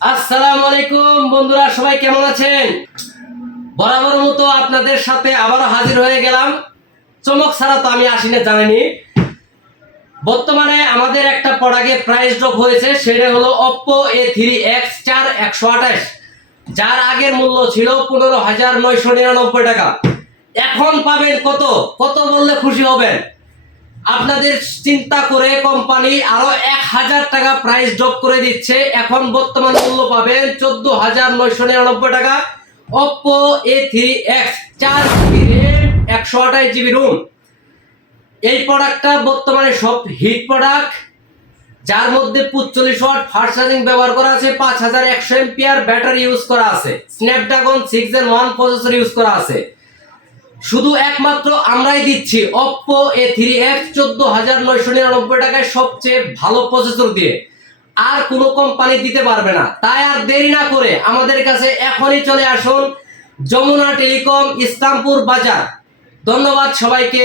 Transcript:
আসসালামু আলাইকুম বন্ধুরা, সবাই কেমন আছেন? বরাবর মতো আপনাদের সাথে আবারও হাজির হয়ে গেলাম। চমক ছাড়া তো আমি আসি না, জানেনি। বর্তমানে আমাদের একটা প্রোডাক্টে প্রাইস ড্রপ হয়েছে, সেটা হলো Oppo A3X 4 128, যার আগের মূল্য ছিল 15,999 টাকা। এখন পাবেন কত কত বললে খুশি হবেন? আপনাদের চিন্তা করে কোম্পানি আরো 1,000 টাকা প্রাইস ড্রপ করে দিচ্ছে। এখন বর্তমান মূল্য পাবেন 14,999 টাকা। Oppo A3X 4GB RAM 128GB room. এই প্রোডাক্টটা বর্তমানে সব হিট প্রোডাক্ট, যার মধ্যে 45 ওয়াট ফাস্ট চার্জিং ব্যবহার করা আছে, 5100 এম্পিয়ার ব্যাটারি ইউজ করা আছে, স্ন্যাপড্রাগন 6 Gen 1 প্রসেসর ইউজ করা আছে। শুধু একমাত্র আমরাই দিচ্ছি Oppo A3X 14,999 টাকায় সবচেয়ে ভালো প্রসেসর দিয়ে। আর কোনো কোম্পানি দিতে পারবে না। তাই আর দেরি না করে আমাদের কাছে এখনই চলে আসুন, যমুনা টেলিকম, ইসলামপুর বাজার। ধন্যবাদ সবাইকে।